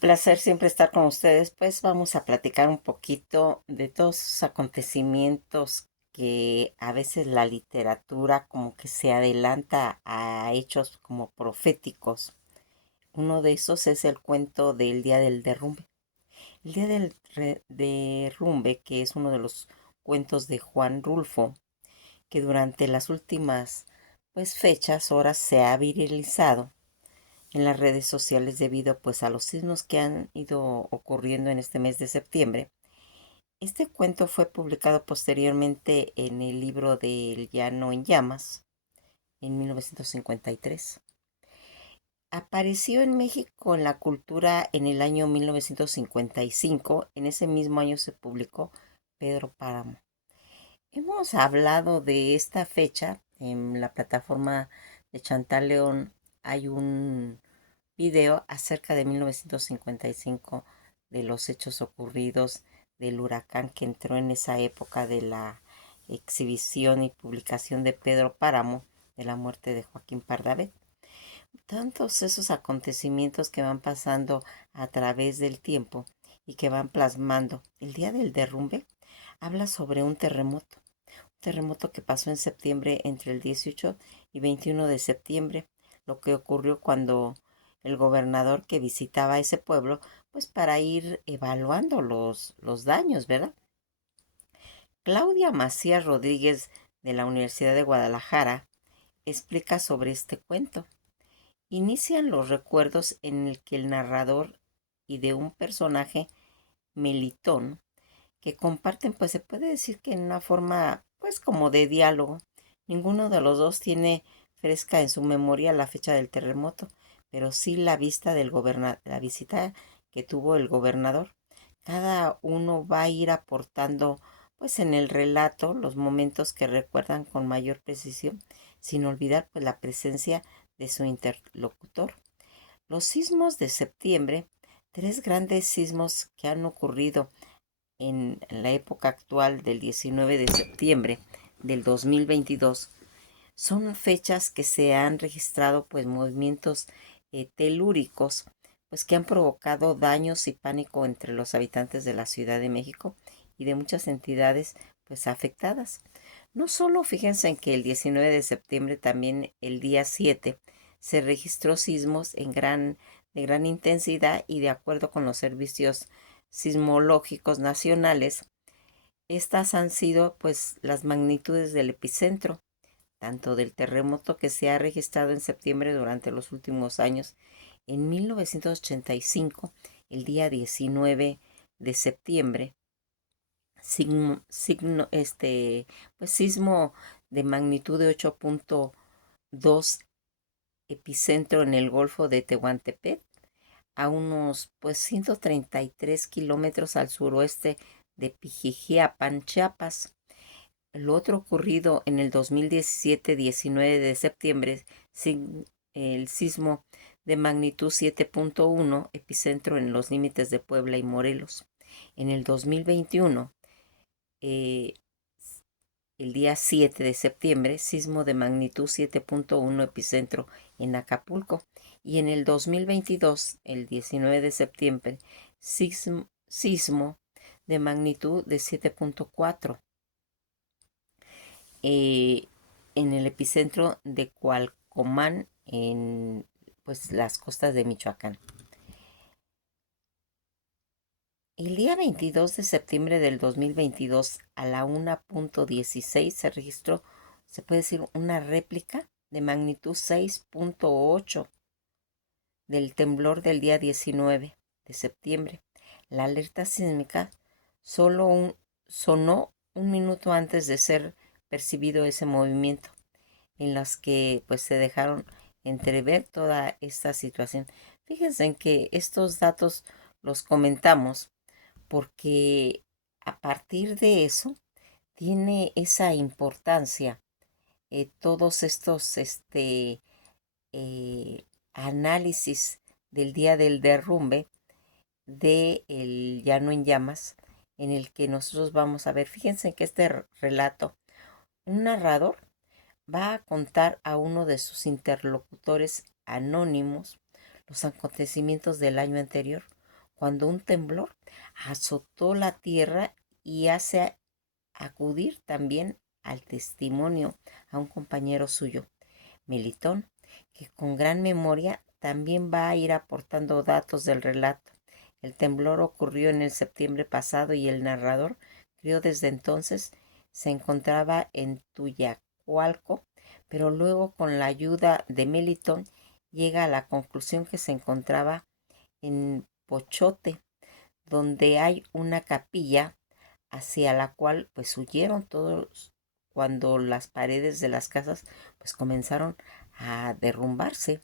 placer siempre estar con ustedes. Pues vamos a platicar un poquito de todos esos acontecimientos que a veces la literatura como que se adelanta a hechos como proféticos. Uno de esos es el cuento del Día del Derrumbe. El Día del Derrumbe, que es uno de los cuentos de Juan Rulfo, que durante las últimas fechas, horas se ha viralizado en las redes sociales debido pues a los sismos que han ido ocurriendo en este mes de septiembre. Este cuento fue publicado posteriormente en el libro del Llano en Llamas en 1953. Apareció en México en la cultura en el año 1955. En ese mismo año se publicó Pedro Páramo. Hemos hablado de esta fecha en la plataforma de Chantal León. Hay un video acerca de 1955, de los hechos ocurridos, del huracán que entró en esa época, de la exhibición y publicación de Pedro Páramo, de la muerte de Joaquín Pardavé. Tantos esos acontecimientos que van pasando a través del tiempo y que van plasmando. El día del derrumbe habla sobre un terremoto que pasó en septiembre, entre el 18 y 21 de septiembre, lo que ocurrió cuando el gobernador que visitaba ese pueblo, pues para ir evaluando los daños, ¿verdad? Claudia Macías Rodríguez, de la Universidad de Guadalajara, explica sobre este cuento. Inician los recuerdos en el que el narrador y de un personaje, Melitón, que comparten, pues se puede decir que en una forma, pues como de diálogo. Ninguno de los dos tiene fresca en su memoria la fecha del terremoto, pero sí la vista la visita que tuvo el gobernador. Cada uno va a ir aportando, pues en el relato, los momentos que recuerdan con mayor precisión, sin olvidar pues la presencia de su interlocutor. Los sismos de septiembre, tres grandes sismos que han ocurrido en la época actual del 19 de septiembre del 2022, son fechas que se han registrado pues movimientos telúricos pues que han provocado daños y pánico entre los habitantes de la Ciudad de México y de muchas entidades pues afectadas. No solo fíjense en que el 19 de septiembre, también el día 7 se registró sismos de gran intensidad, y de acuerdo con los servicios sismológicos nacionales, estas han sido pues las magnitudes del epicentro, tanto del terremoto que se ha registrado en septiembre durante los últimos años. En 1985, el día 19 de septiembre, sismo de magnitud de 8.2, epicentro en el Golfo de Tehuantepec, a unos 133 kilómetros al suroeste de Pijijiapan, Chiapas. Lo otro ocurrido en el 2017, 19 de septiembre, el sismo de magnitud 7.1, epicentro en los límites de Puebla y Morelos. En el 2021, eh, el día 7 de septiembre, sismo de magnitud 7.1, epicentro en Acapulco. Y en el 2022, el 19 de septiembre, sismo de magnitud de 7.4, eh, en el epicentro de Cualcomán, en pues las costas de Michoacán. El día 22 de septiembre del 2022, a la 1.16, se registró, se puede decir, una réplica de magnitud 6.8 del temblor del día 19 de septiembre. La alerta sísmica sonó un minuto antes de ser percibido ese movimiento, en las que pues se dejaron entrever toda esta situación. Fíjense en que estos datos los comentamos porque a partir de eso tiene esa importancia, todos estos eh, análisis del día del derrumbe de El Llano en Llamas, en el que nosotros vamos a ver, fíjense que este relato, un narrador va a contar a uno de sus interlocutores anónimos los acontecimientos del año anterior, cuando un temblor azotó la tierra y hace acudir también al testimonio a un compañero suyo, Melitón, que con gran memoria también va a ir aportando datos del relato. El temblor ocurrió en el septiembre pasado y el narrador, creo desde entonces, se encontraba en Tuyacualco, pero luego con la ayuda de Melitón llega a la conclusión que se encontraba en Pochote, donde hay una capilla hacia la cual pues huyeron todos cuando las paredes de las casas pues comenzaron a derrumbarse.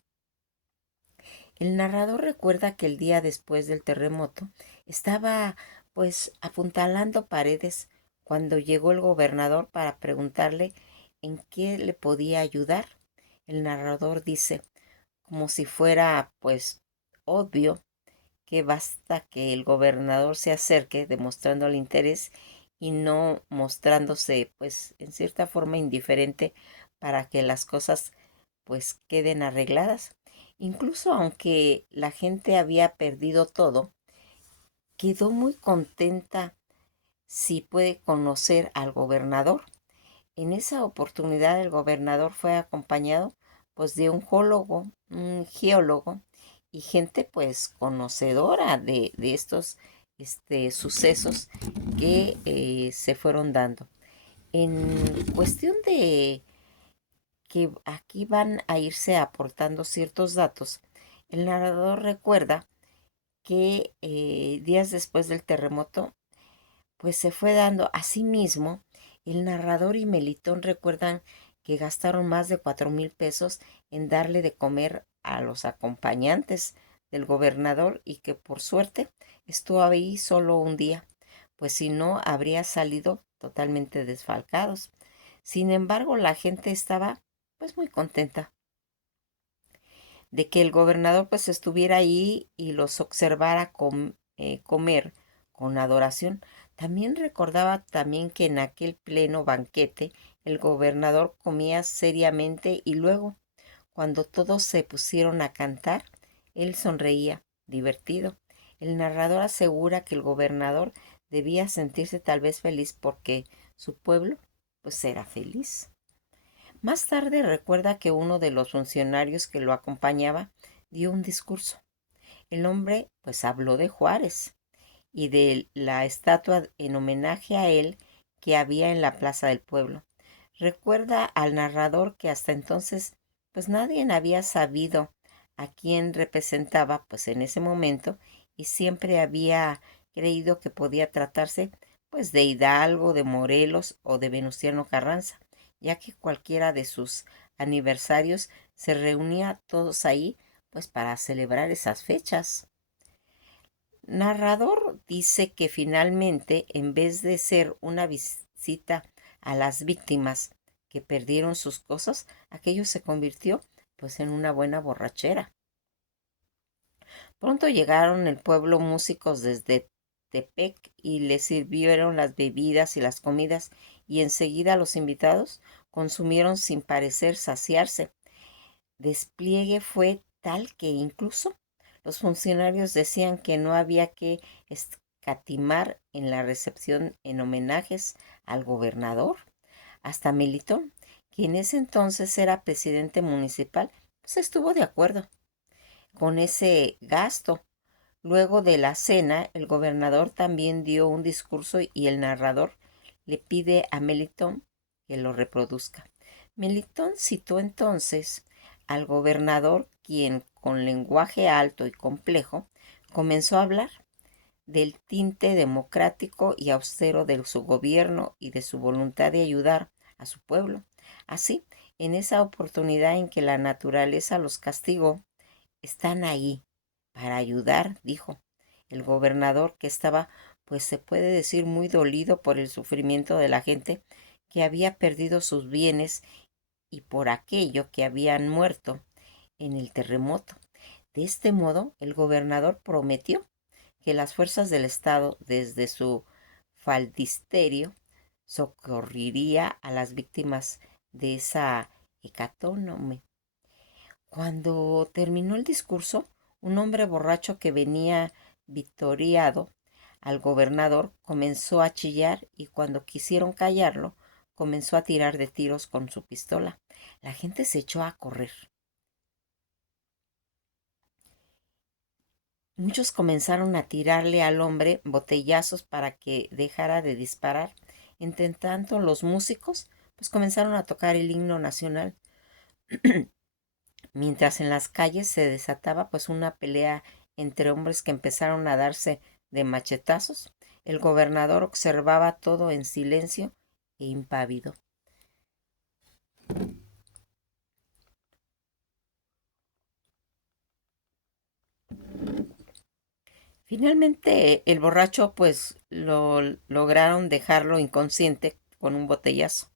El narrador recuerda que el día después del terremoto estaba pues apuntalando paredes cuando llegó el gobernador para preguntarle en qué le podía ayudar. El narrador dice, como si fuera pues obvio, que basta que el gobernador se acerque demostrando el interés y no mostrándose pues en cierta forma indiferente para que las cosas pues queden arregladas. Incluso aunque la gente había perdido todo, quedó muy contenta si puede conocer al gobernador. En esa oportunidad el gobernador fue acompañado pues de un geólogo y gente pues conocedora de estos sucesos que se fueron dando. En cuestión de que aquí van a irse aportando ciertos datos, el narrador recuerda que días después del terremoto pues se fue dando. Asimismo, el narrador y Melitón recuerdan que gastaron más de 4,000 pesos en darle de comer a los acompañantes del gobernador y que por suerte estuvo ahí solo un día, pues si no habría salido totalmente desfalcados. Sin embargo, la gente estaba pues muy contenta de que el gobernador pues estuviera ahí y los observara comer con adoración. También recordaba también que en aquel pleno banquete el gobernador comía seriamente y luego, cuando todos se pusieron a cantar, él sonreía, divertido. El narrador asegura que el gobernador debía sentirse tal vez feliz porque su pueblo pues era feliz. Más tarde recuerda que uno de los funcionarios que lo acompañaba dio un discurso. El hombre pues habló de Juárez y de la estatua en homenaje a él que había en la plaza del pueblo. Recuerda al narrador que hasta entonces pues nadie había sabido a quién representaba pues en ese momento y siempre había creído que podía tratarse pues de Hidalgo, de Morelos o de Venustiano Carranza, ya que cualquiera de sus aniversarios se reunía todos ahí pues para celebrar esas fechas. Narrador dice que finalmente, en vez de ser una visita a las víctimas que perdieron sus cosas, aquello se convirtió pues en una buena borrachera. Pronto llegaron el pueblo músicos desde Tepec y les sirvieron las bebidas y las comidas y enseguida los invitados consumieron sin parecer saciarse. Despliegue fue tal que incluso los funcionarios decían que no había que escatimar en la recepción en homenajes al gobernador. Hasta Melitón, quien en ese entonces era presidente municipal, pues estuvo de acuerdo con ese gasto. Luego de la cena, el gobernador también dio un discurso y el narrador le pide a Melitón que lo reproduzca. Melitón citó entonces al gobernador, quien con lenguaje alto y complejo comenzó a hablar del tinte democrático y austero de su gobierno y de su voluntad de ayudar a su pueblo. Así, en esa oportunidad en que la naturaleza los castigó, están ahí para ayudar, dijo. El gobernador, que estaba, pues se puede decir, muy dolido por el sufrimiento de la gente que había perdido sus bienes y por aquello que habían muerto en el terremoto. De este modo, el gobernador prometió que las fuerzas del Estado, desde su faldisterio, socorrería a las víctimas de esa hecatombe. Cuando terminó el discurso, un hombre borracho que venía victoriado al gobernador, comenzó a chillar y cuando quisieron callarlo, comenzó a tirar de tiros con su pistola. La gente se echó a correr. Muchos comenzaron a tirarle al hombre botellazos para que dejara de disparar. Entre tanto, los músicos pues comenzaron a tocar el himno nacional, mientras en las calles se desataba pues una pelea entre hombres que empezaron a darse de machetazos. El gobernador observaba todo en silencio e impávido. Finalmente, el borracho pues lo lograron dejarlo inconsciente con un botellazo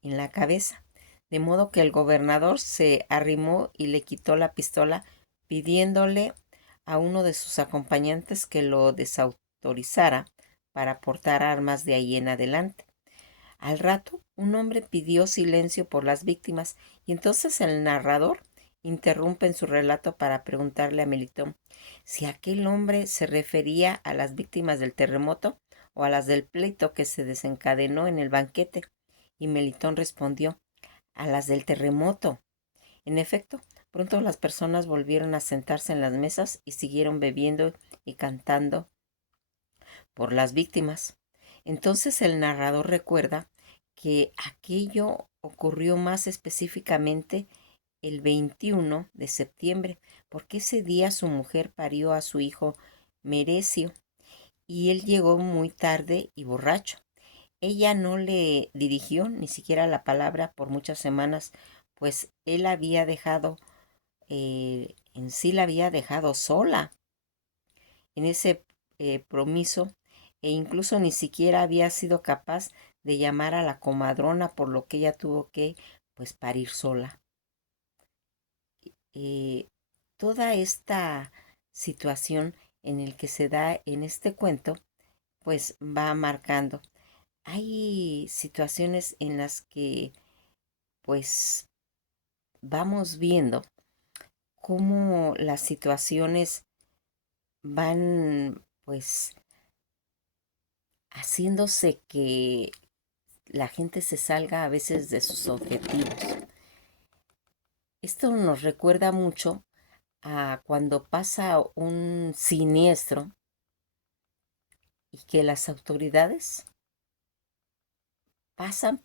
en la cabeza, de modo que el gobernador se arrimó y le quitó la pistola, pidiéndole a uno de sus acompañantes que lo desautorizara para portar armas de ahí en adelante. Al rato, un hombre pidió silencio por las víctimas y entonces el narrador interrumpe en su relato para preguntarle a Melitón si aquel hombre se refería a las víctimas del terremoto o a las del pleito que se desencadenó en el banquete. Y Melitón respondió, a las del terremoto. En efecto, pronto las personas volvieron a sentarse en las mesas y siguieron bebiendo y cantando por las víctimas. Entonces el narrador recuerda que aquello ocurrió más específicamente el 21 de septiembre, porque ese día su mujer parió a su hijo Merecio y él llegó muy tarde y borracho. Ella no le dirigió ni siquiera la palabra por muchas semanas, pues él había dejado, en sí la había dejado sola en ese promiso e incluso ni siquiera había sido capaz de llamar a la comadrona, por lo que ella tuvo que pues parir sola. Eh, Toda esta situación en el que se da en este cuento pues va marcando. Hay situaciones en las que pues vamos viendo cómo las situaciones van pues haciéndose que la gente se salga a veces de sus objetivos. Esto nos recuerda mucho a cuando pasa un siniestro y que las autoridades pasan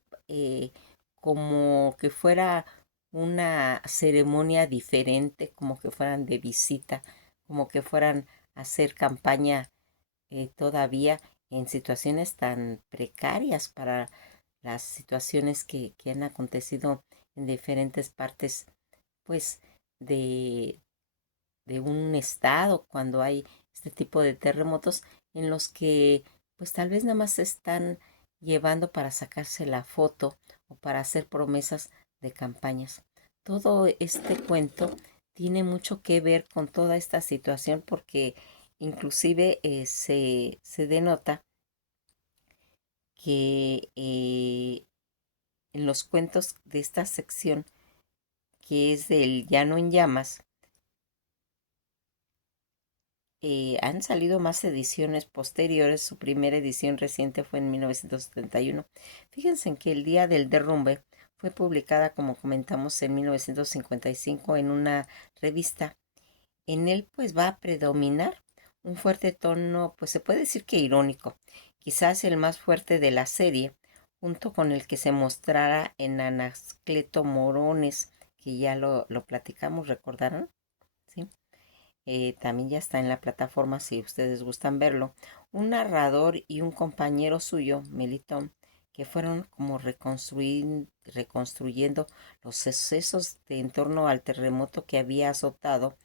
como que fuera una ceremonia diferente, como que fueran de visita, como que fueran a hacer campaña todavía en situaciones tan precarias para las situaciones que han acontecido en diferentes partes, pues, de, de un estado cuando hay este tipo de terremotos en los que, pues, tal vez nada más se están llevando para sacarse la foto o para hacer promesas de campañas. Todo este cuento tiene mucho que ver con toda esta situación porque inclusive se denota que en los cuentos de esta sección, que es del Llano en Llamas, han salido más ediciones posteriores. Su primera edición reciente fue en 1971. Fíjense en que el día del derrumbe fue publicada, como comentamos, en 1955 en una revista. En él pues va a predominar un fuerte tono, pues se puede decir que irónico, quizás el más fuerte de la serie, junto con el que se mostrara en Anacleto Morones, que ya lo platicamos, ¿recordaron? Sí. También ya está en la plataforma si ustedes gustan verlo. Un narrador y un compañero suyo, Melitón, que fueron como reconstruyendo los sucesos de en torno al terremoto que había azotado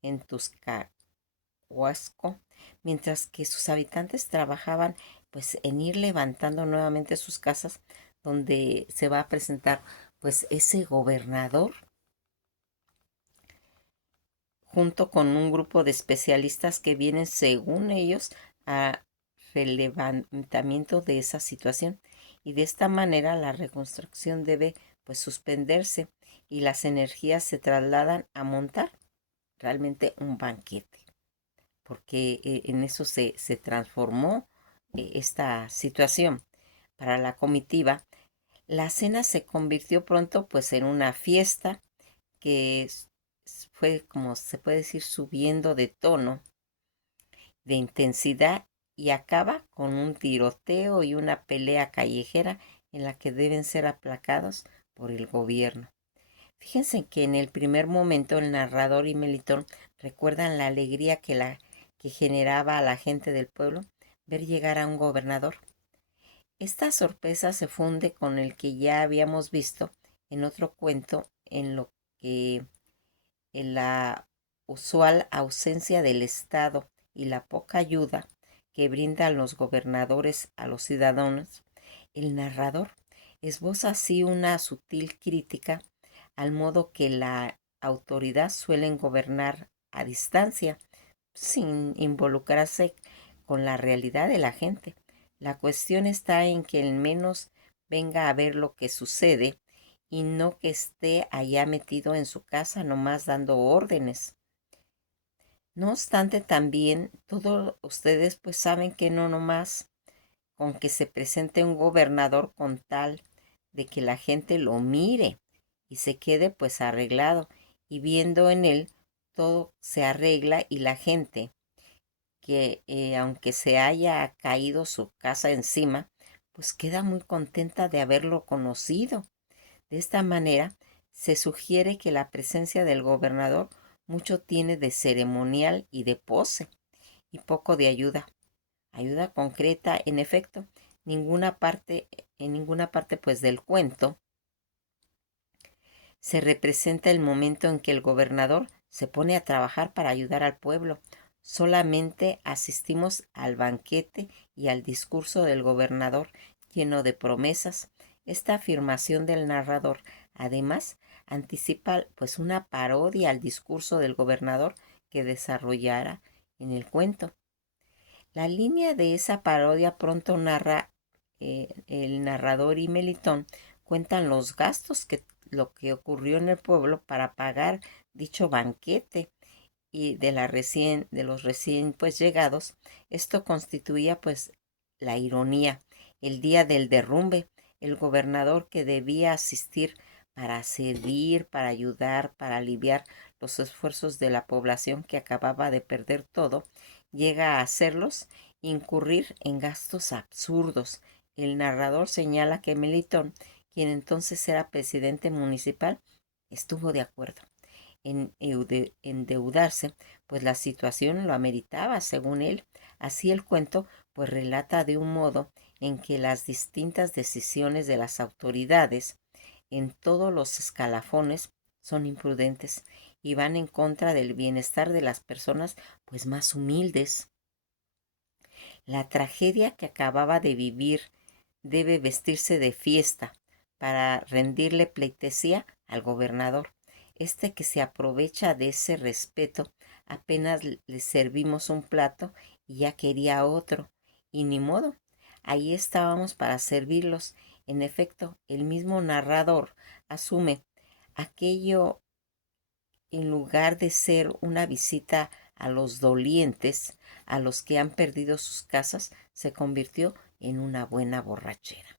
en Tuscahuasco, mientras que sus habitantes trabajaban pues en ir levantando nuevamente sus casas donde se va a presentar pues ese gobernador junto con un grupo de especialistas que vienen, según ellos, a relevamiento de esa situación. Y de esta manera la reconstrucción debe pues suspenderse y las energías se trasladan a montar realmente un banquete. porque en eso se transformó esta situación. Para la comitiva, la cena se convirtió pronto pues en una fiesta que fue, como se puede decir, subiendo de tono, de intensidad, y acaba con un tiroteo y una pelea callejera en la que deben ser aplacados por el gobierno. Fíjense que en el primer momento el narrador y Melitón recuerdan la alegría que generaba a la gente del pueblo ver llegar a un gobernador. Esta sorpresa se funde con el que ya habíamos visto en otro cuento, en lo que en la usual ausencia del Estado y la poca ayuda que brindan los gobernadores a los ciudadanos, el narrador esboza así una sutil crítica al modo que la autoridad suelen gobernar a distancia, sin involucrarse con la realidad de la gente. La cuestión está en que el menos venga a ver lo que sucede y no que esté allá metido en su casa nomás dando órdenes. No obstante, también todos ustedes pues saben que no nomás con que se presente un gobernador con tal de que la gente lo mire y se quede pues arreglado, y viendo en él todo se arregla, y la gente que aunque se haya caído su casa encima, pues queda muy contenta de haberlo conocido. De esta manera, se sugiere que la presencia del gobernador mucho tiene de ceremonial y de pose, y poco de ayuda. Ayuda concreta, en efecto, en ninguna parte pues del cuento se representa el momento en que el gobernador se pone a trabajar para ayudar al pueblo. Solamente asistimos al banquete y al discurso del gobernador lleno de promesas. Esta afirmación del narrador, además, anticipa pues una parodia al discurso del gobernador que desarrollara en el cuento. La línea de esa parodia pronto narra el narrador y Melitón cuentan los gastos que lo que ocurrió en el pueblo para pagar dicho banquete, y de los recién pues llegados. Esto constituía pues la ironía. El día del derrumbe, el gobernador, que debía asistir para servir, para ayudar, para aliviar los esfuerzos de la población que acababa de perder todo, llega a hacerlos incurrir en gastos absurdos. El narrador señala que Melitón, quien entonces era presidente municipal, estuvo de acuerdo en endeudarse, pues la situación lo ameritaba, según él. Así el cuento pues relata de un modo en que las distintas decisiones de las autoridades en todos los escalafones son imprudentes y van en contra del bienestar de las personas pues más humildes. La tragedia que acababa de vivir debe vestirse de fiesta para rendirle pleitesía al gobernador. Este, que se aprovecha de ese respeto, apenas le servimos un plato y ya quería otro. Y ni modo, ahí estábamos para servirlos. En efecto, el mismo narrador asume aquello, en lugar de ser una visita a los dolientes, a los que han perdido sus casas, se convirtió en una buena borrachera.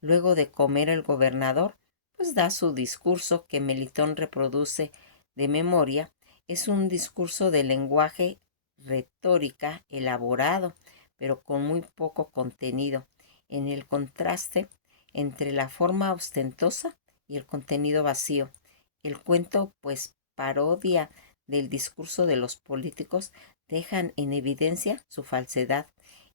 Luego de comer, el gobernador pues da su discurso, que Melitón reproduce de memoria. Es un discurso de lenguaje retórica elaborado, pero con muy poco contenido, en el contraste entre la forma ostentosa y el contenido vacío. El cuento pues parodia del discurso de los políticos, dejan en evidencia su falsedad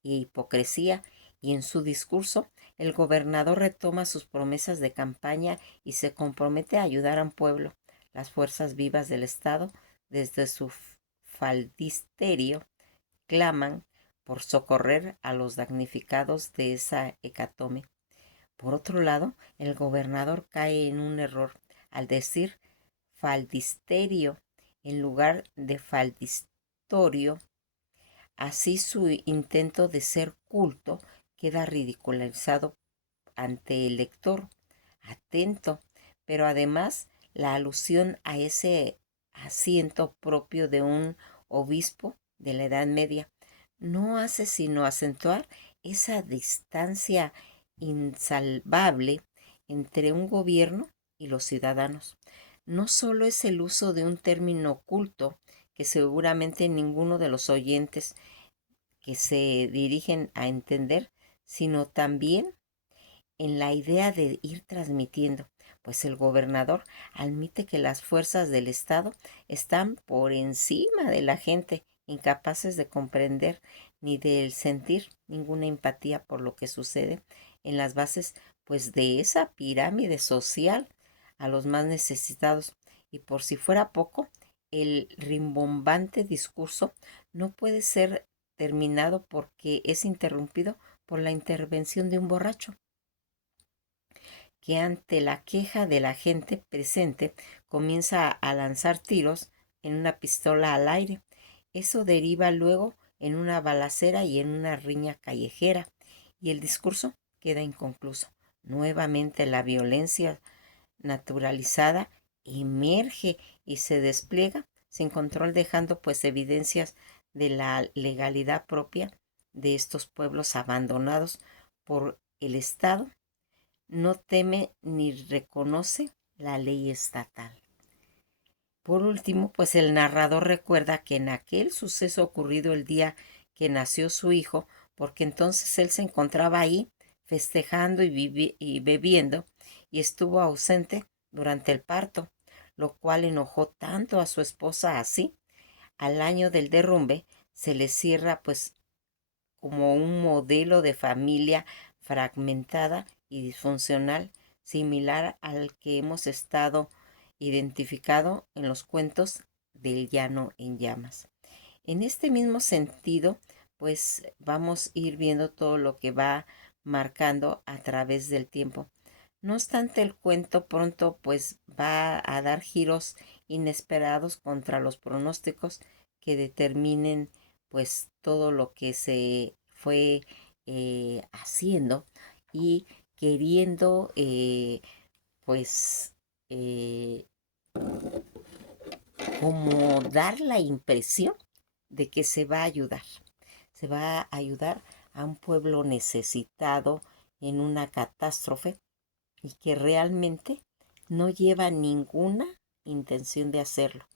e hipocresía, y en su discurso el gobernador retoma sus promesas de campaña y se compromete a ayudar a un pueblo. Las fuerzas vivas del Estado, desde su faldisterio, claman por socorrer a los damnificados de esa hecatombe. Por otro lado, el gobernador cae en un error al decir faldisterio en lugar de faldistorio. Así su intento de ser culto queda ridiculizado ante el lector atento, pero además la alusión a ese asiento propio de un obispo de la Edad Media, no hace sino acentuar esa distancia insalvable entre un gobierno y los ciudadanos. No solo es el uso de un término oculto que seguramente ninguno de los oyentes que se dirigen a entender, sino también en la idea de ir transmitiendo, pues el gobernador admite que las fuerzas del Estado están por encima de la gente, incapaces de comprender ni de sentir ninguna empatía por lo que sucede en las bases, pues de esa pirámide social a los más necesitados. Y por si fuera poco, el rimbombante discurso no puede ser terminado porque es interrumpido por la intervención de un borracho que ante la queja de la gente presente comienza a lanzar tiros en una pistola al aire. Eso deriva luego en una balacera y en una riña callejera, y el discurso queda inconcluso. Nuevamente la violencia naturalizada emerge y se despliega sin control, dejando pues evidencias de la legalidad propia de estos pueblos abandonados por el Estado. No teme ni reconoce la ley estatal. Por último, pues el narrador recuerda que en aquel suceso ocurrido el día que nació su hijo, porque entonces él se encontraba ahí festejando y bebiendo, y estuvo ausente durante el parto, lo cual enojó tanto a su esposa. Así, al año del derrumbe, se le cierra pues como un modelo de familia fragmentada y disfuncional, similar al que hemos estado identificado en los cuentos del llano en llamas. En este mismo sentido, pues vamos a ir viendo todo lo que va marcando a través del tiempo. No obstante, el cuento pronto pues va a dar giros inesperados contra los pronósticos que determinen pues todo lo que se fue haciendo y queriendo pues eh, como dar la impresión de que se va a ayudar. Se va a ayudar a un pueblo necesitado en una catástrofe y que realmente no lleva ninguna intención de hacerlo,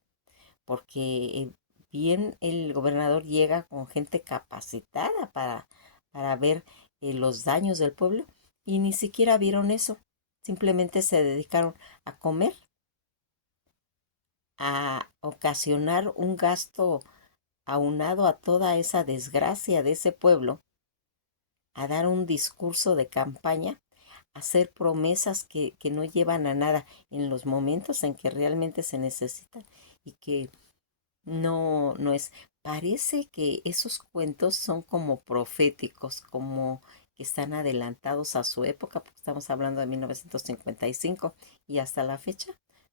porque bien el gobernador llega con gente capacitada para ver los daños del pueblo, y ni siquiera vieron eso, simplemente se dedicaron a comer, a ocasionar un gasto aunado a toda esa desgracia de ese pueblo, a dar un discurso de campaña, hacer promesas que no llevan a nada en los momentos en que realmente se necesitan, y que no es. Parece que esos cuentos son como proféticos, como que están adelantados a su época, porque estamos hablando de 1955, y hasta la fecha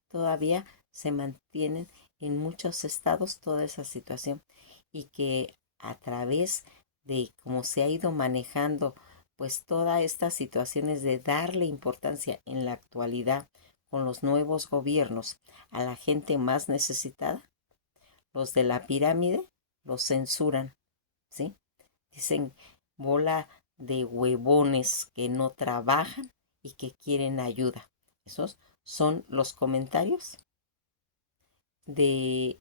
todavía se mantienen en muchos estados toda esa situación, y que a través de cómo se ha ido manejando pues todas estas situaciones de darle importancia en la actualidad con los nuevos gobiernos a la gente más necesitada, los de la pirámide los censuran, ¿sí? Dicen bola de huevones que no trabajan y que quieren ayuda. Esos son los comentarios de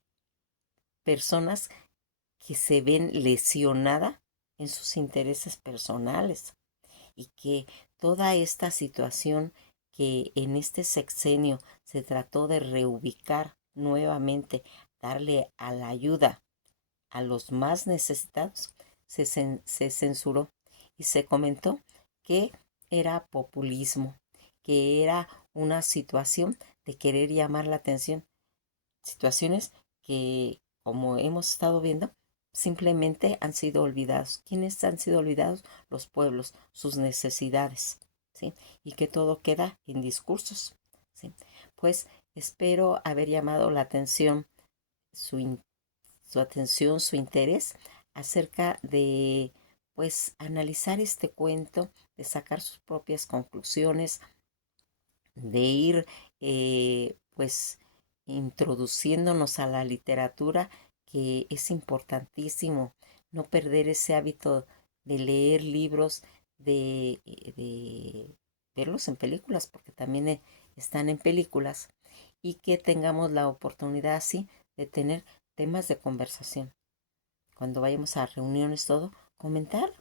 personas que se ven lesionadas en sus intereses personales, y que toda esta situación que en este sexenio se trató de reubicar nuevamente, darle a la ayuda a los más necesitados, se censuró y se comentó que era populismo, que era una situación de querer llamar la atención, situaciones que, como hemos estado viendo, simplemente han sido olvidados. ¿Quiénes han sido olvidados? Los pueblos, sus necesidades, ¿sí? Y que todo queda en discursos, ¿sí? Pues espero haber llamado la atención, su, su atención, su interés acerca de, pues, analizar este cuento, de sacar sus propias conclusiones, de ir, pues, introduciéndonos a la literatura que es importantísimo no perder ese hábito de leer libros, de verlos en películas, porque también están en películas, y que tengamos la oportunidad así de tener temas de conversación. Cuando vayamos a reuniones, todo,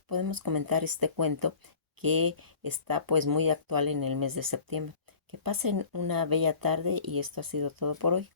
podemos comentar este cuento que está pues muy actual en el mes de septiembre. Que pasen una bella tarde y esto ha sido todo por hoy.